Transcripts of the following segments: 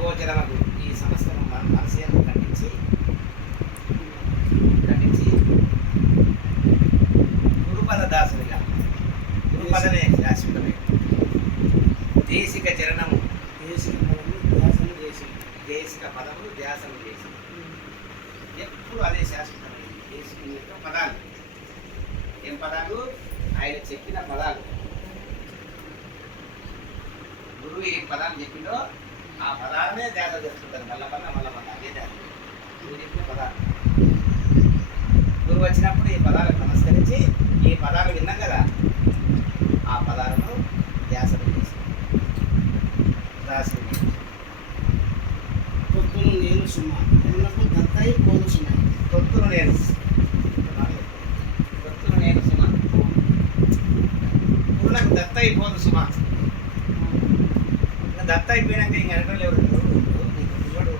గోచరమకు ఈ సమస్తము మన మనసు ఖండించి ఖండించి గురుపద దాసునిగా గురుపదనే శాశ్వతమే. దేశిక చరణము దేశం పదము ధ్యాసము చేసి దేశిక పదములు ధ్యాసము చేసి ఎప్పుడు అదే శాశ్వతమైనది దేశిక యొక్క పదాలు. ఏం పదాలు? ఆయన చెప్పిన పదాలు. గురువు ఏం పదాలు చెప్పిండో ఆ పదాన్నే ధ్యాస చేస్తుంటారు మళ్ళా మళ్ళా మళ్ళా మళ్ళా అదే ధ్యాస గురువు పదాలు. గురువు వచ్చినప్పుడు ఈ పదాలకు నమస్కరించి ఈ పదాలు విన్నాం కదా ఆ పదాలను ధ్యాసలు చేసి దాసుని పొద్దును నేను సుమ ఎన్నకు దత్తయి పోను సుమ తొత్తులు నేను తొత్తులు నేను సుమ ఇప్పుడు నాకు దత్త అయిపోదు సుమ ఇంకా దత్త అయిపోయినాక ఇంక వెనకాల ఎవరు ఎవరు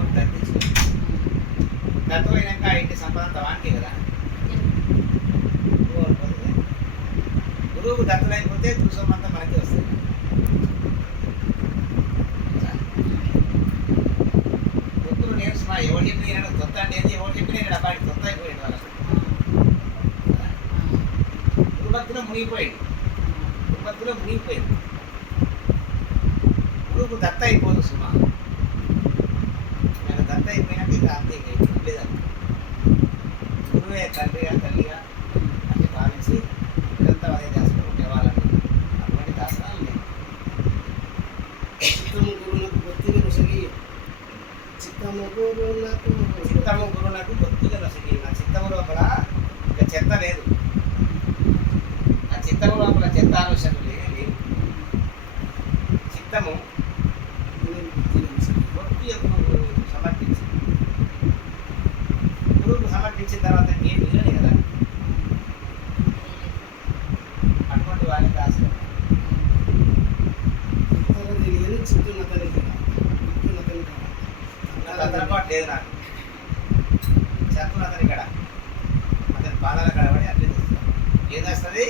ఉండరు. దత్తం అయినాక ఇంటి సంపద వానికే కదా గురువు అనుకోదు. గురువుకు దత్తలు అయిపోతే దుసమంతా మనకి వస్తుంది. దొత్తులు నేను సుమ ఎవరు చెప్పిన నేను తొత్త అంటే ఏంది? ఎవరు చెప్పిన నేను అబ్బాయి దొత్త అయిపోయాడు వాళ్ళకి గురుభక్తిలో మునిగిపోయాడు. గురుభక్తిలో మునిగిపోయాడు. గురువుకు దత్త అయిపోదు సుమ. నేను దత్త అయిపోయినాక ఇక అంతే ఇక ఇప్పుడు లేదండి గురువే తండ్రిగా తల్లిగా అని భావించి ఇదంతా అదే దాసులు ఉండేవాళ్ళని అటువంటి దాసనాలు లేవు చిత్తము గురునకు బొత్తిగా నొసగి చిత్తము గురునకు చిత్తము గురువులకు బొత్తిగా నొసగి నా చిత్తము లోపల ఇక చెత్త లేదు. ఆ చిత్తము లోపల చెత్త ఆలోచనలు లేవు. చిత్తము గురువునకు బొత్తిగా నొసగి భక్తి యొక్క గురువుకు సమర్పించింది గురువుకు సమర్పించిన తర్వాత ఏం మిగలనే కదా అటువంటి వారికి దాసులు ఉత్తర లేదు నాకు చదువు అతని ఇక్కడ అతని పాదాల కడబడి అర్థం చేస్తాను ఏం చేస్తుంది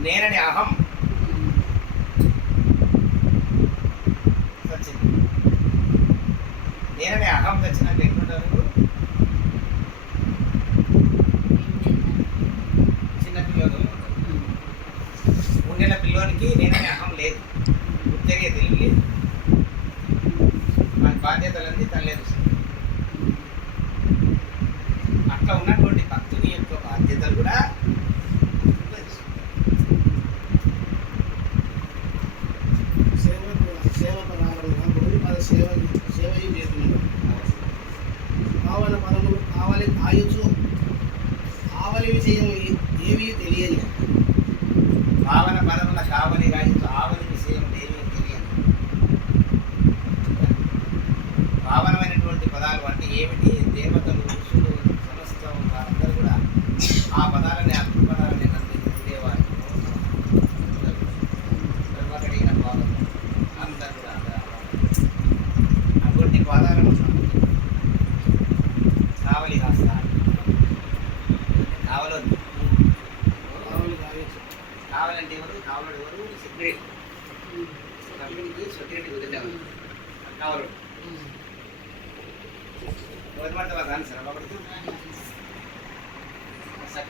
నేనని అహం నేనని అహం వచ్చినాక ఎట్లుంటారు చిన్న పిల్లలు ఉండిన పిల్లోనికి నేనని అహం లేదు. గుర్తెరిగే తెలివి లేదు మన బాధ్యతలన్నీ తనలేదు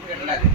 సర్టిఫికెట్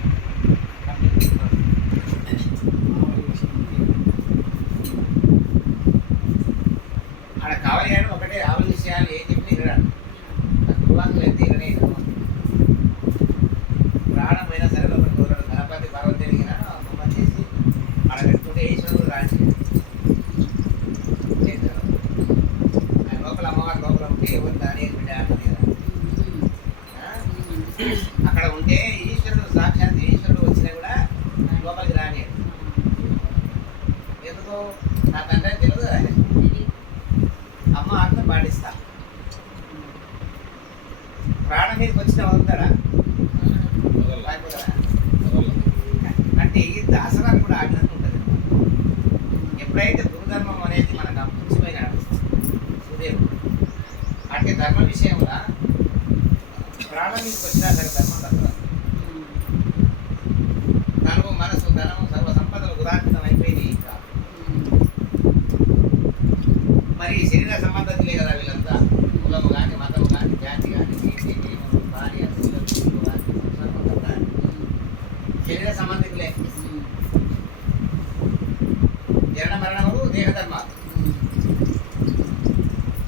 మీదకి వచ్చిన లేకపోతాడా? అంటే ఈ దాసరాలు కూడా ఆగ్రహం ఉంటుంది ఎప్పుడైతే గురుధర్మం అనేది మనకు అపుచ్చిపోయినాడు సూర్యుడు అంటే ధర్మ విషయంలో ప్రాణం మీదకి వచ్చినా సరే ధర్మం తప్పదు. ధనము మనసు ధనము సర్వ సంపదలు ఇంకా. మరి శరీర సంబంధతులే కదా.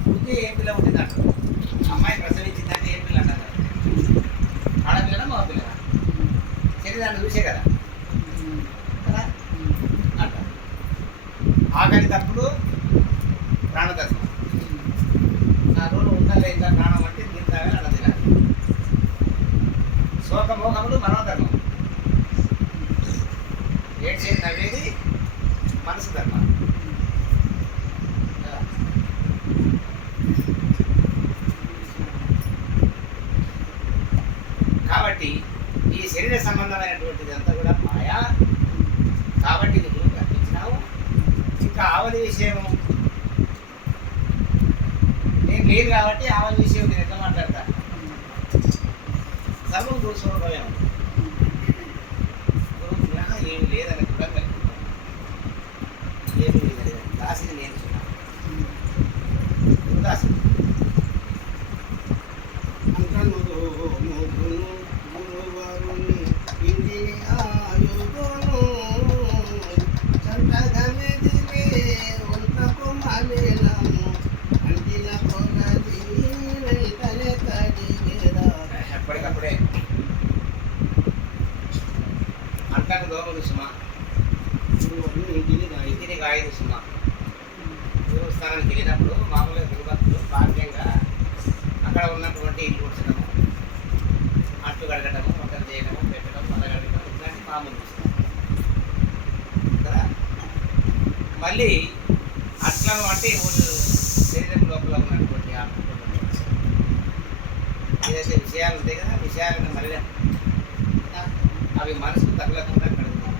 పుట్టి ఏం పిల్ల పుట్టింది అంటారు అమ్మాయి ప్రసవించిందంటే ఏం పిల్ల అంటారు? ఆడపిల్లనా మగ పిల్లనా శరీరాన్ని చూసే కదా. కదా? అంటారు ఆఖరి తప్పుడు ప్రాణధర్మం నా రోజు ఉండాలి ఇంకా ప్రాణం అంటే దీని తాగా అలా తినాలి. శోకమోహములు మనోధర్మం. ఏడ్చేది నవ్వేది మనసు ధర్మం కదా? కాబట్టి ఈ శరీర సంబంధమైనటువంటిది అంతా కూడా మాయా కాబట్టి ఇది నువ్వు కల్పించినావు ఇంకా ఆవలి విషయము నేను లేదు కాబట్టి ఆవలి విషయం నేను ఎట్లా మాట్లాడతా? సర్వం గురుస్వరూపమే గురువు పునః ఏమి లేదని కూడా కలుపుతాం ఏమి లేదని దాసిని నేను దాసి. అంకనులో అంటాను దోమలు సుమ ఇంటిని ఇంటిని కాయదు సుమ దేవస్థానానికి వెళ్ళినప్పుడు మామూలుగా గురుభక్తులు బాహ్యంగా అక్కడ ఉన్నటువంటి ఇల్లు కూర్చడము అట్టు కడగటము వంటలు చేయడము పెట్టడం మలగడగడం ఇట్లాంటి మామూలు విషయం. కదా మళ్ళీ అట్లను అంటే ఊళ్ళు శరీరం లోపల ఉన్నటువంటి ఆత్మ ఏదైతే విషయాలు ఉంటాయి కదా విషయాలను మళ్ళీ అవి మనసుకు తగలకుండా కడుగుతాం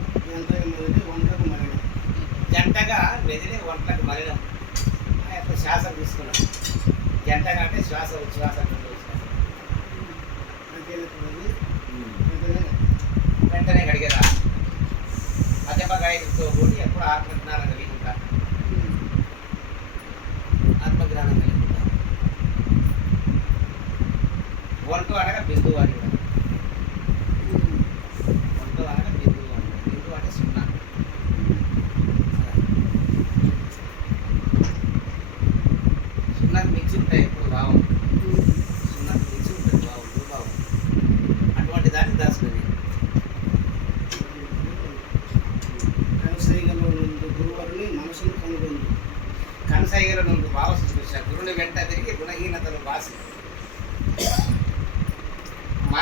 మరణం జంటగా మెదిలి వంటలకు ఆ యొక్క శ్వాస తీసుకున్నాం. జంటగా అంటే శ్వాస ఉచ్ఛ్వాస వెంటనే కడిగేదా? అధ్యాపకాయతో కూడి ఎప్పుడు ఆత్మజ్ఞానం కలిగి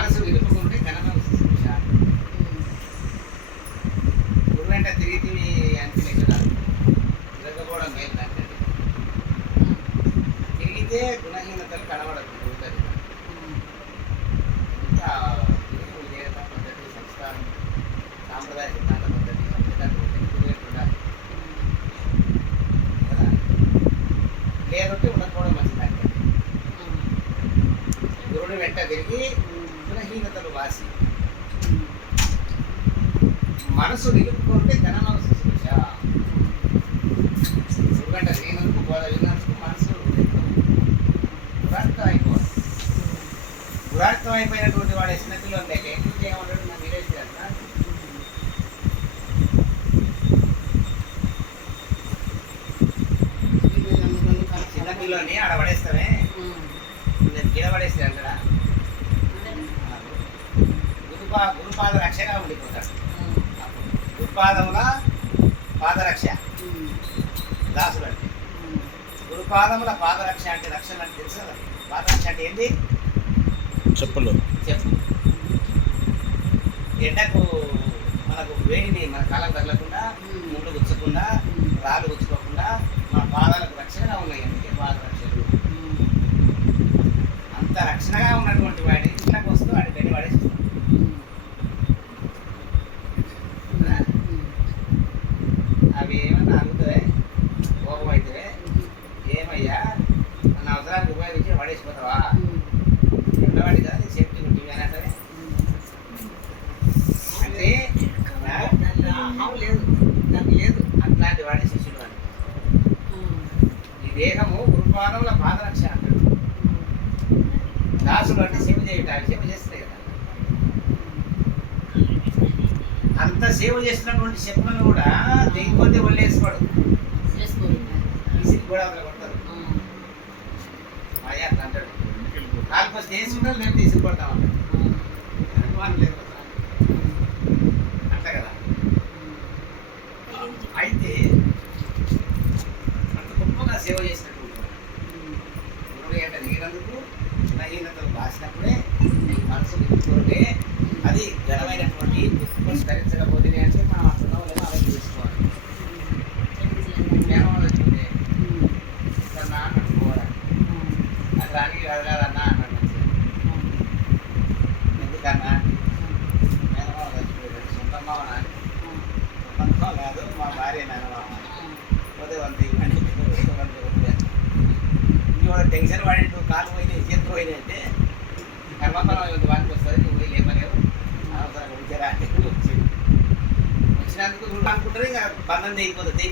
మనసు విలుపుకుంటే కనమ శుశ్రూష వెంట తిరిగి అంటే కదా తిరగకపోవడం మేలు అంటే తిరిగితే గుణహీనతలు కనబడదు ఇంకా దేవుడు పద్ధతి సంస్కారం సాంప్రదాయ సిద్ధాంత పద్ధతి సంస్కారం ఉండాలి కదా లేదంటే ఉండకపోవడం మంచిది అంటే గురుడు వెంట తిరిగి గుణహీనతలు వాసి మనసు నిలుపుకుంటే ధన మనసు శిక్ష గురువు వెంట తిరిగినందుకు బోధ విన్నందుకు మనసు గురార్థం అయిపోవాలి గురార్థం అయిపోయినటువంటి వాడు చిన్నపిల్లలు లేక ఎందుకు ఏమన్నాడు నా మీరే చేస్తా చిన్నపిల్లని ఆడ పడేస్తామే నేను కింద పడేస్తే అంటారా గురుపా గురుపాద రక్షగా ఉండిపోతాడు. గురుపాదముల పాదరక్ష దాసుడు అంటే గురుపాదముల పాదరక్ష అంటే రక్షణ అంటే తెలుసు కదా? పాదరక్ష అంటే ఏంటి చెప్పులు. చెప్పు. ఎండకు మనకు వేడిని మన కాలం తగలకుండా ముళ్ళు గుచ్చకుండా రాళ్ళు గుచ్చుకోకుండా మన పాదాలకు రక్షణగా ఉన్నాయి అందుకే పాదరక్షలు అంత రక్షణగా ఉన్నటువంటి ఎండవాడి కదా సేఫ్టీ ఉంటుంది అని అంటారే అంటే ఆ? లేదు నాకు లేదు. అట్లాంటి వాడి శిష్యుడు అని ఇది దేహము గురుపాదముల పాదరక్ష అంటాడు. దాసుడు అంటే సేవ చేయటం సేవ చేస్తాయి కదా. అంత సేవ చేసినటువంటి శకులను కూడా తెగిపోతే వదిలేసుకోడు. విసిరి కూడా అక్కడ కొడతారు అయ్యా అట్లా అంటాడు ఫస్ట్ వేసి ఉండాలి మేము తీసుకుపడతాం అనుమానం లేదు అంతే కదా. అయితే అంత గొప్పగా సేవ చేసినట్టు గురువు ఎంట దిగినందుకు మనసు నిప్పుకుంటే అది ఘనమైనటువంటి పురస్కరించకపోతే అంటే మనం అర్థం లేదా అలా టెన్షన్ పడి నువ్వు కాలు పోయినాయి చేతులు పోయినాయి అంటే కర్మఫలం ఉంది వస్తుంది నువ్వు పోయి లేపలేవు. అనవసరంగా ఉంచారా అంటే వచ్చింది. వచ్చినందుకు నువ్వు అనుకుంటారు ఇంకా బంధం తెగిపోతుంది.